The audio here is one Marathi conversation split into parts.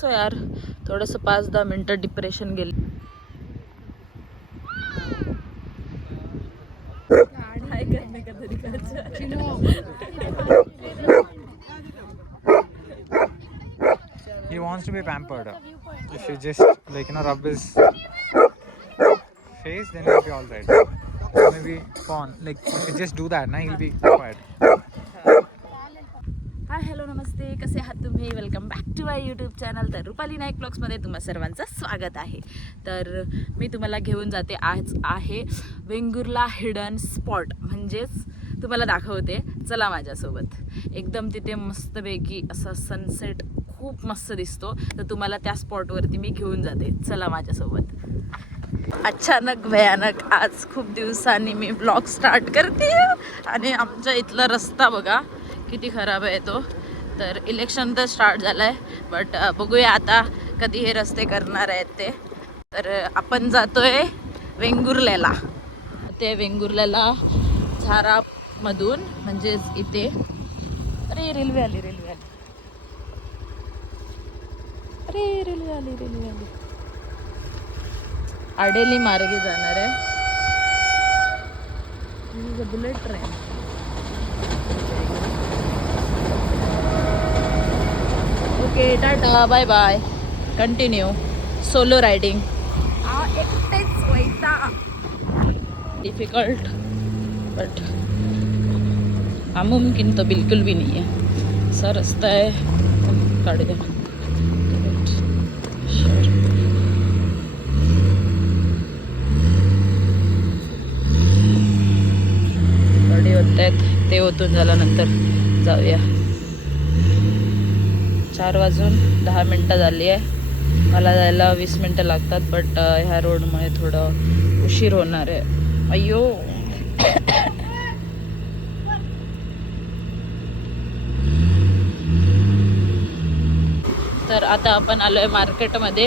कसं यार थोडंसं 5-10 मिनटं डिप्रेशन गेले. काय करणे का तरी He wants to be pampered. If you just like rub his face, then he'll be all right. Maybe fawn. Like if you just do that, na he'll be quiet. Hi hello नमस्ते, कसे आहात तुम्ही? Welcome back to my YouTube channel. तर रुपाली नाईक ब्लॉग्समध्ये तुम्हा सर्वांचं स्वागत आहे. तर मी तुम्हाला घेऊन जाते. आज आहे वेंगुर्ला हिडन स्पॉट, म्हणजेच तुम्हाला दाखवते. चला माझ्यासोबत. एकदम तिथे मस्तपैकी असा सनसेट खूप मस्त दिसतो, तर तुम्हाला त्या स्पॉटवरती मी घेऊन जाते. चला माझ्यासोबत. अचानक भयानक आज खूप दिवसांनी मी ब्लॉग स्टार्ट करते आणि आमच्या इथला रस्ता बघा किती खराब आहे तो. तर इलेक्शन तर स्टार्ट झालं आहे, बट बघूया आता कधी हे रस्ते करणार आहेत ते. तर आपण जातोय वेंगुर्ल्याला. ते वेंगुर्ल्याला झारामधून, म्हणजेच इथे. अरे रेल्वे आली, रेल्वे आली. अरे रेल्वे आली, रेल्वे आली. आडेली मार्गे जाणार आहे. Bullet train. Okay tata, bye bye. Continue solo riding. एकटेच वैता डिफिकल्ट, बट नामुमकिन तो बिल्कुल भी नहीं है. असा रस्ता है. काढ द्या. गाडी होत आहेत, ते ओतून झाल्यानंतर जाऊया. 4:10 झाली आहे. मला जायला 20 मिनटं लागतात, बट ह्या रोडमुळे थोडं उशीर होणार आहे. अय्यो. तर आता आपण आलोय मार्केटमध्ये.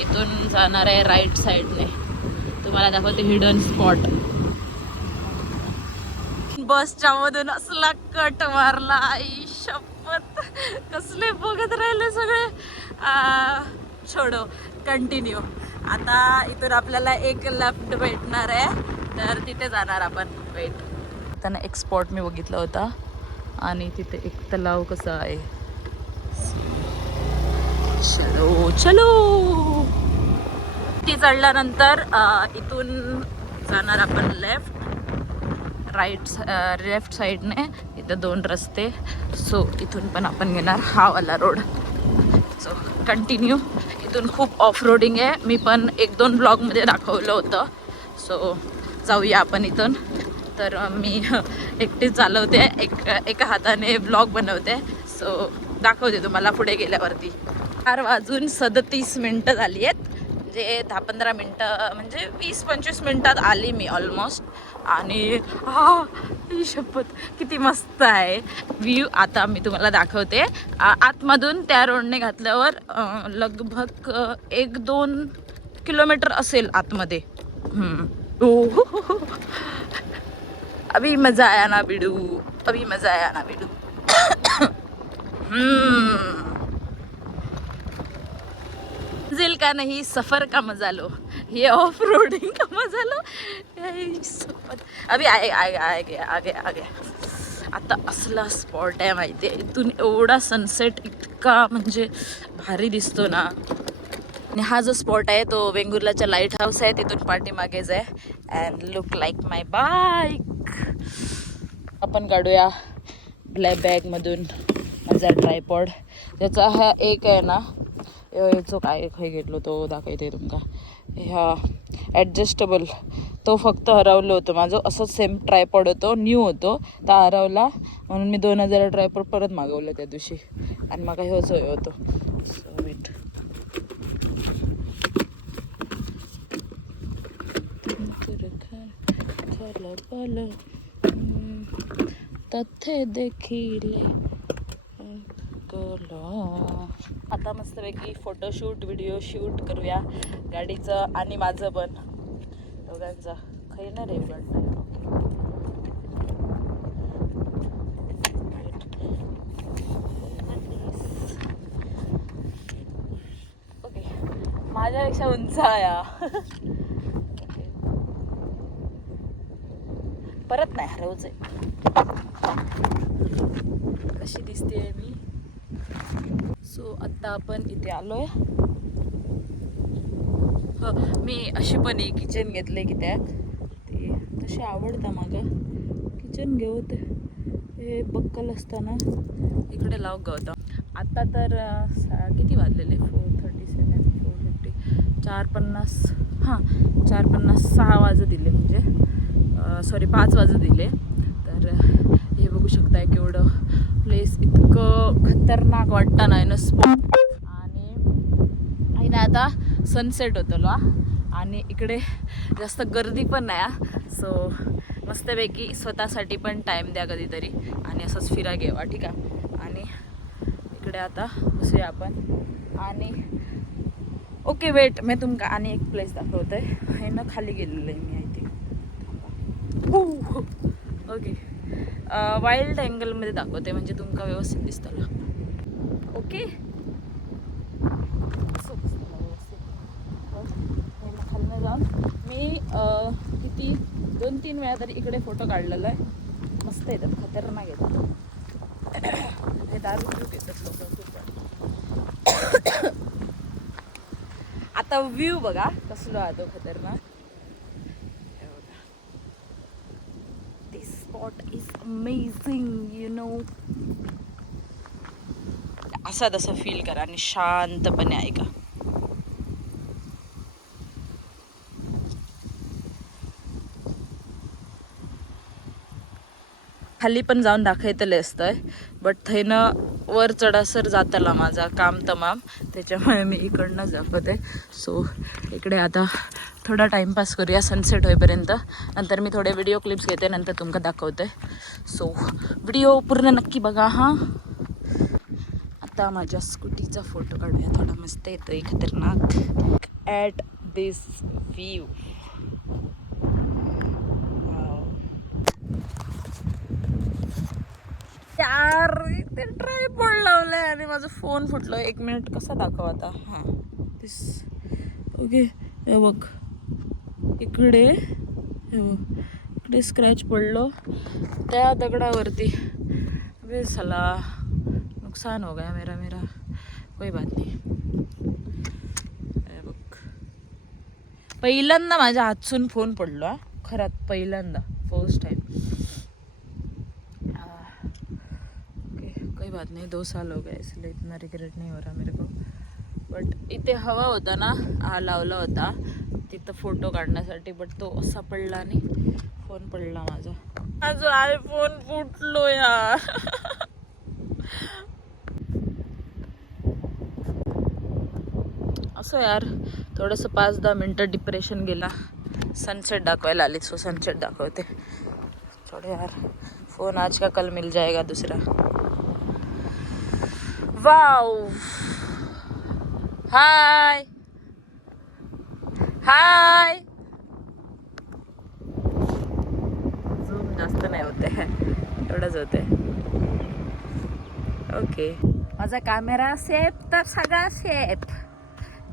इथून जाणार आहे राईट साईडने. तुम्हाला दाखवते हिडन स्पॉट. बसच्या मधून असला कट मारला. आई शपथ, कसले बघत राहिले सगळे. छोडो, कंटिन्यू. आता इथून आपल्याला एक लेफ्ट भेटणार आहे, तर तिथे जाणार आपण. वेट. त्यांना एक स्पॉट मी बघितला होता आणि तिथे एक तलाव कसा आहे. चलो चलो. ती चढल्यानंतर इथून जाणार आपण लेफ्ट. लेफ्ट साईडने इथं 2 रस्ते. सो इथून पण आपण घेणार हा वाला रोड. So continue. इथून खूप ऑफ रोडिंग आहे. मी पण 1-2 ब्लॉगमध्ये दाखवलं होतं. सो जाऊया आपण इथून. तर मी एकटी चालवते, एका हाताने ब्लॉग बनवते. सो दाखवते तुम्हाला पुढे गेल्यावरती. 4:37 झाली आहेत. म्हणजे 10-15 मिनटं, म्हणजे 20-25 मिनटात आली मी ऑलमोस्ट. आणि ही शपथ किती मस्त आहे व्ह्यू. आता मी तुम्हाला दाखवते. आतमधून त्या रोडने घातल्यावर लगभग 1-2 किलोमीटर असेल आतमध्ये. अभी मजा आया ना बिडू, अभी मजा आया ना बिडू. मंजिल का नहीं सफर का मजा लो, ये ऑफ रोडिंग का मजा लो. अभी आ गया. आता असला स्पॉट आहे माहिती आहे. इथून एवढा सनसेट इतका म्हणजे भारी दिसतो ना. आणि हा जो स्पॉट आहे तो वेंगुर्लाच्या लाईट हाऊस आहे, तिथून पाठीमागेच आहे. And look like my bike. आपण काढूया ब्लॅक बॅगमधून माझा ट्रायपॉड. त्याचा हा एक आहे ना, याचो काय खाई घेतलो तो दाखवते तुमका. ह्या ॲडजस्टेबल तो फक्त हरवलं होतं माझं. असंच सेम ट्रायपॉड होतो, न्यू होतो, तो हरवला. म्हणून मी 2000 ट्रायपॉड परत मागवलं त्या दिवशी. आणि मग हेच होतो. So wait. तथे देखीले. आता मस्तपैकी फोटोशूट, व्हिडिओ शूट करूया गाडीचं आणि माझं पण, दोघांचं. काही ना रे माझ्यापेक्षा उंच आहे हा. परत नाही हरवच आहे. कशी दिसते मी. सो आता आपण इथे आलोय. मी अशी पण एक किचन घेतले की त्यात ते तसे आवडतं मागं किचन घेऊत हे बक्कल असताना इकडे लाव गवतं. आता तर किती वाजलेले 4:37 4:50 4:50 हां 4:50 6 वाजत दिले म्हणजे सॉरी 5 वाजत दिले. तर हे बघू शकताय केवढं प्लेस इतकं खतरनाक वाटतं नाही ना स्पॉट. आणि ना आता सनसेट होतो ला आणि इकडे जास्त गर्दी पण नाही. सो मस्तपैकी स्वतःसाठी पण टाईम द्या कधीतरी आणि असंच फिरा घेवा ठीक आहे. आणि इकडे आता बसूया आपण. आणि ओके वेट मी तुमका आणि एक प्लेस दाखवते. हे ना खाली गेलेलं आहे मी आय थिंक. ओके वाईल्ड अँगलमध्ये दाखवते म्हणजे तुमका व्यवस्थित दिसतं. ओके खालनं जाऊन मी किती 2-3 वेळा तरी इकडे फोटो काढलेला आहे. मस्त येतात खतरनाक येतात. हे दारू खूप येतात लोक. आता व्ह्यू बघा कसलो आहे खतरनाक. This spot is amazing you know. असा तसा फील करा आणि शांतपणे ऐका. खाली पण जाऊन दाखवतले असतंय बट थैनं वर चढासर जाताला माझा काम तमाम त्याच्यामुळे मी इकडनंच दाखवते. सो इकडे आता थोडा टाईमपास करूया सनसेट होईपर्यंत. नंतर मी थोडे व्हिडिओ क्लिप्स घेते नंतर तुमका दाखवते. सो व्हिडिओ पूर्ण नक्की बघा हां. आता माझ्या स्कूटीचा फोटो काढूया थोडा मस्त येतोय खतरनाक. At this view. यार ते ट्रायपॉड लावलंय आणि माझा फोन फुटलो. 1 मिनिट कसा दाखव आता. हां दिस ओके. हे बघ इकडे हे बघ इकडे स्क्रॅच पडलो त्या दगडावरती. अबे साला नुकसान हो गया मेरा कोई बात नाही. हे बघ पहिल्यांदा माझ्या हातसून फोन पडलो खरात पहिल्यांदा फर्स्ट टाइम. कोई बात नहीं 2 साल हो गए इसलिए इतना रिग्रेट नहीं हो रहा मेरे को. बट इथे हवा होता ना हा लावला होता तिथं फोटो काढण्यासाठी बट तो असा पडला आणि फोन पडला माझा आयफोन फुटलो यार. असं यार थोडंसं 5-10 मिनटं डिप्रेशन गेला. सनसेट दाखवायला आली सो सनसेट दाखवते. थोडे यार फोन आज का कल मिल जाएगा दूसरा. वाव हाय हाय. झूम जास्त नाही होते एवढंच होते. ओके माझा कॅमेरा सेफ तर सगळा सेफ.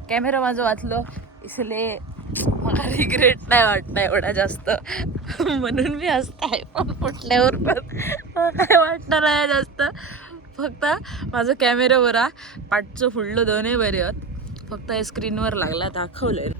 कॅमेरा माझं वाचलो इसलिए मला रिग्रेट नाही वाटत एवढा जास्त. म्हणून मी हसताय पण फुटल्यावर पण काय वाटणार आहे जास्त. फक्त माझं कॅमेरावर पाठचं फुडलं दोन्ही बरे आहेत. फक्त हे स्क्रीनवर लागला दाखवलंय.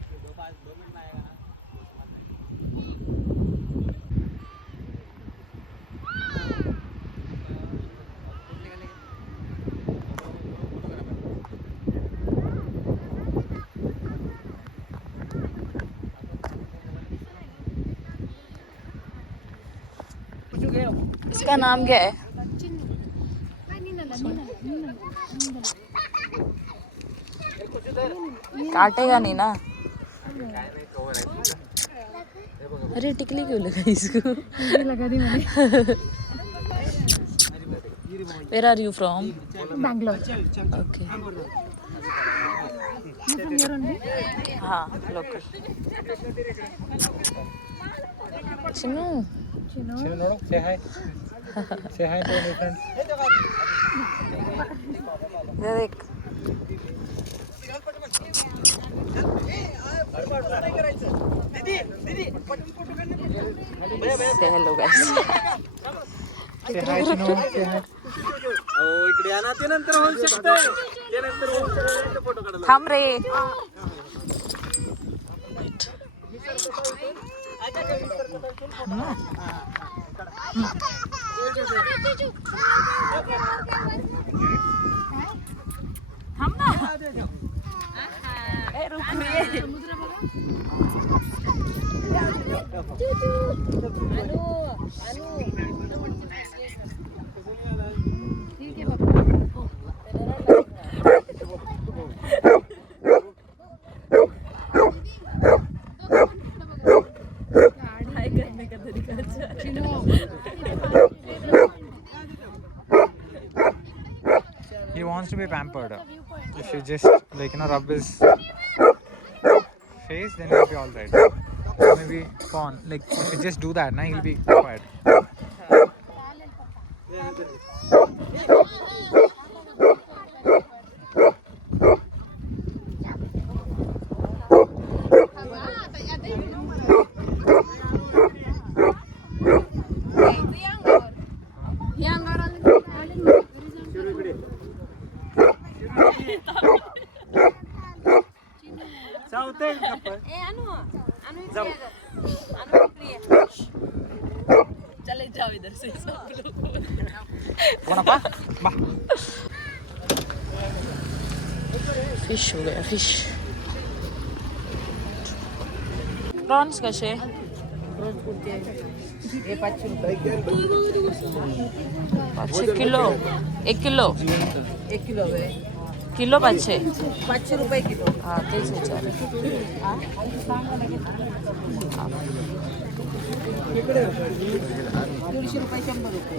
इसका नाम क्या है? काटेगा नहीं ना. अरे टिकली क्यों लगा इसको? लगा दी मैंने. Where are you from? Bangalore. Okay. हाँ local. Chinnu. Say hi. Say hi to your friends. देख Say hello guys. Say hi, Chino. Say hi. थांब रे. थांब ना. ए, रुक रे. हाय करने का तरीका अच्छा है. He wants to be pampered. If you just rub his face, then he'll be all right. Maybe fawn. Like if you just do that, he'll be quiet. चले जाओ इधर से सब लोग. फिश हो गया फिश. प्रॉन्स कसे? 500 किलो. 1 किलो. 1 किलो आहे. किलो 500. 500 रुपये किलो. हा तेच विचार. 150 रुपये 100 रुपये.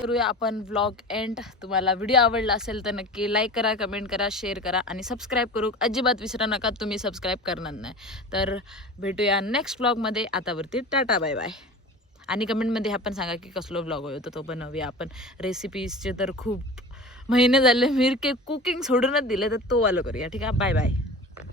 करूया आपण व्लॉग एंड. तुम्हाला व्हिडिओ आवडला असेल तर नक्की लाईक करा, कमेंट करा, शेअर करा आणि सबस्क्राईब करू अजिबात विसरा नका. तुम्ही सबस्क्राईब करणार नाही तर भेटूया नेक्स्ट व्लॉगमध्ये. आतावरती टाटा बाय बाय. आणि कमेंटमध्ये आपण सांगा की कसलो व्लॉग होतो तो बनवूया आपण. रेसिपीजचे तर खूप महिने झाले मी कुकिंग सोडूनच दिले तर तो वालं करूया. ठीक आहे. Bye bye.